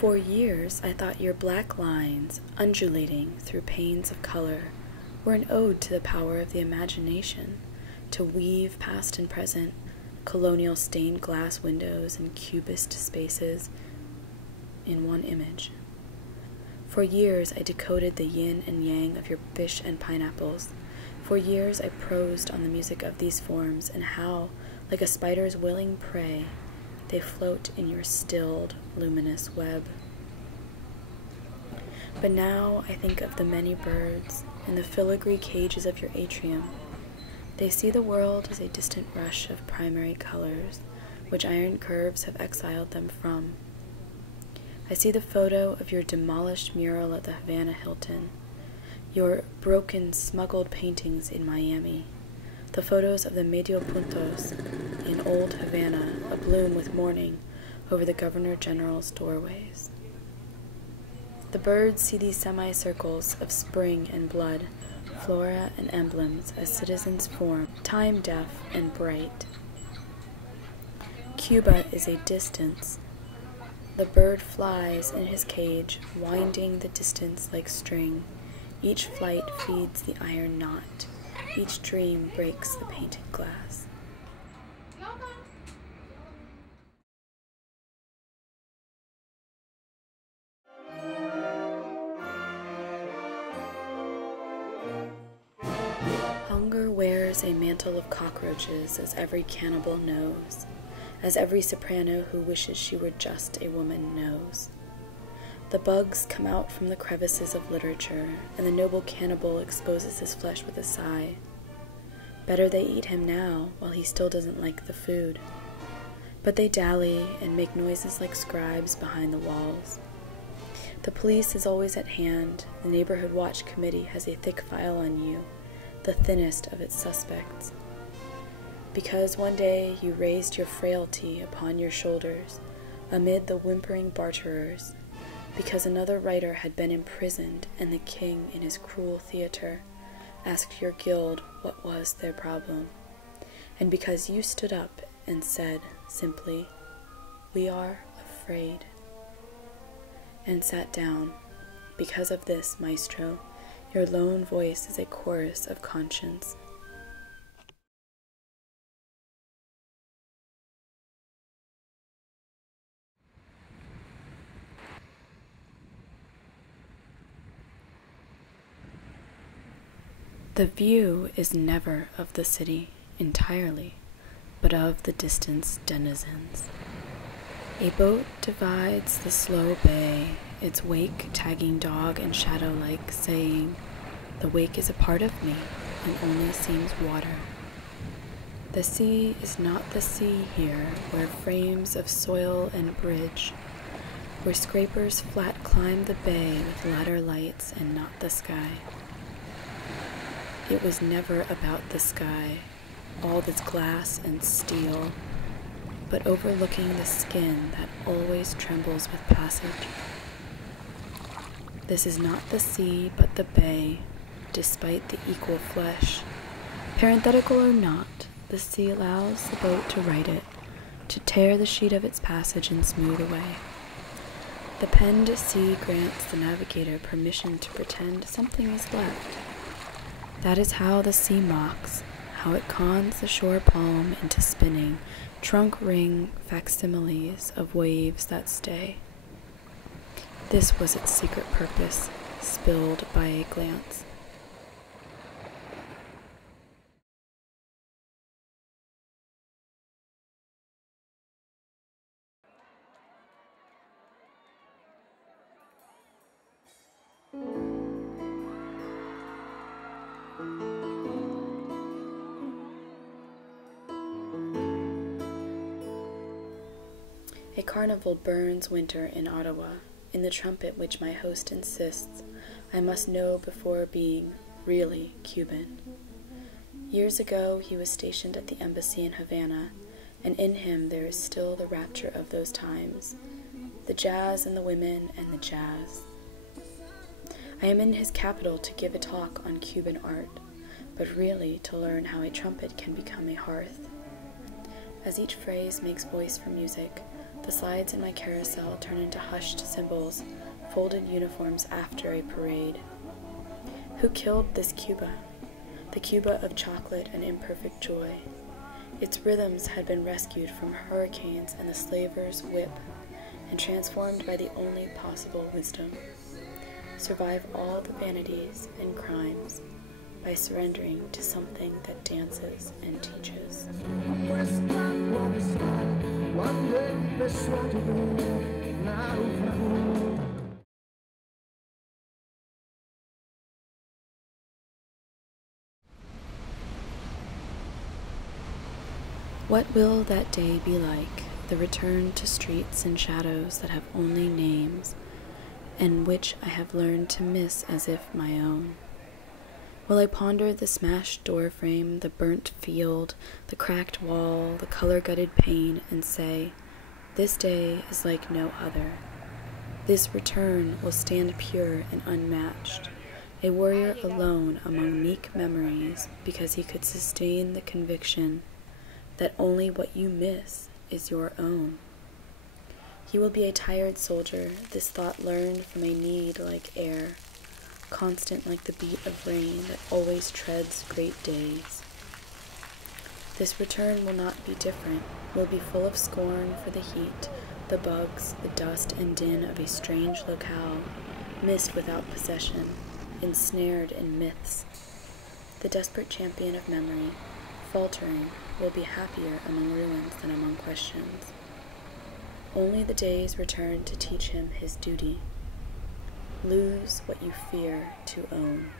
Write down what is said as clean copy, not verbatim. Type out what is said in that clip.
For years I thought your black lines, undulating through panes of color, were an ode to the power of the imagination, to weave past and present, colonial stained glass windows and cubist spaces in one image. For years I decoded the yin and yang of your fish and pineapples. For years I prosed on the music of these forms and how, like a spider's willing prey, they float in your stilled, luminous web. But now I think of the many birds in the filigree cages of your atrium. They see the world as a distant rush of primary colors, which iron curves have exiled them from. I see the photo of your demolished mural at the Havana Hilton, your broken, smuggled paintings in Miami, the photos of the Medio Puntos in old Havana, abloom with mourning over the Governor General's doorways. The birds see these semicircles of spring and blood, flora and emblems as citizens form, time-deaf and bright. Cuba is a distance. The bird flies in his cage, winding the distance like string. Each flight feeds the iron knot. Each dream breaks the painted glass. Hunger wears a mantle of cockroaches, as every cannibal knows, as every soprano who wishes she were just a woman knows. The bugs come out from the crevices of literature, and the noble cannibal exposes his flesh with a sigh. Better they eat him now, while he still doesn't like the food. But they dally and make noises like scribes behind the walls. The police is always at hand. The neighborhood watch committee has a thick file on you, the thinnest of its suspects. Because one day you raised your frailty upon your shoulders, amid the whimpering barterers, because another writer had been imprisoned and the king in his cruel theater asked your guild what was their problem, and because you stood up and said simply, "We are afraid," and sat down. Because of this, maestro, your lone voice is a chorus of conscience. The view is never of the city entirely, but of the distant denizens. A boat divides the slow bay, its wake tagging dog and shadow-like, saying, "The wake is a part of me and only seems water." The sea is not the sea here, where frames of soil and bridge, where scrapers flat climb the bay with ladder lights and not the sky. It was never about the sky, all this glass and steel, but overlooking the skin that always trembles with passage. This is not the sea, but the bay, despite the equal flesh. Parenthetical or not, the sea allows the boat to right it, to tear the sheet of its passage and smooth away. The penned sea grants the navigator permission to pretend something is left. That is how the sea mocks, how it cons the shore palm into spinning, trunk ring facsimiles of waves that stay. This was its secret purpose, spilled by a glance. A carnival burns winter in Ottawa, in the trumpet which my host insists I must know before being really Cuban. Years ago he was stationed at the embassy in Havana, and in him there is still the rapture of those times, the jazz and the women and the jazz. I am in his capital to give a talk on Cuban art, but really to learn how a trumpet can become a hearth. As each phrase makes voice for music, the The slides in my carousel turn into hushed symbols, folded uniforms after a parade. Who killed this Cuba? The Cuba of chocolate and imperfect joy. Its rhythms had been rescued from hurricanes and the slaver's whip, and transformed by the only possible wisdom. Survive all the vanities and crimes by surrendering to something that dances and teaches. What will that day be like, the return to streets and shadows that have only names, and which I have learned to miss as if my own? Will I ponder the smashed door frame, the burnt field, the cracked wall, the color-gutted pane, and say, this day is like no other. This return will stand pure and unmatched, a warrior alone among meek memories, because he could sustain the conviction that only what you miss is your own. He will be a tired soldier, this thought learned from a need like air, constant like the beat of rain that always treads great days. This return will not be different, will be full of scorn for the heat, the bugs, the dust and din of a strange locale, missed without possession, ensnared in myths. The desperate champion of memory, faltering, will be happier among ruins than among questions. Only the days return to teach him his duty. Lose what you fear to own.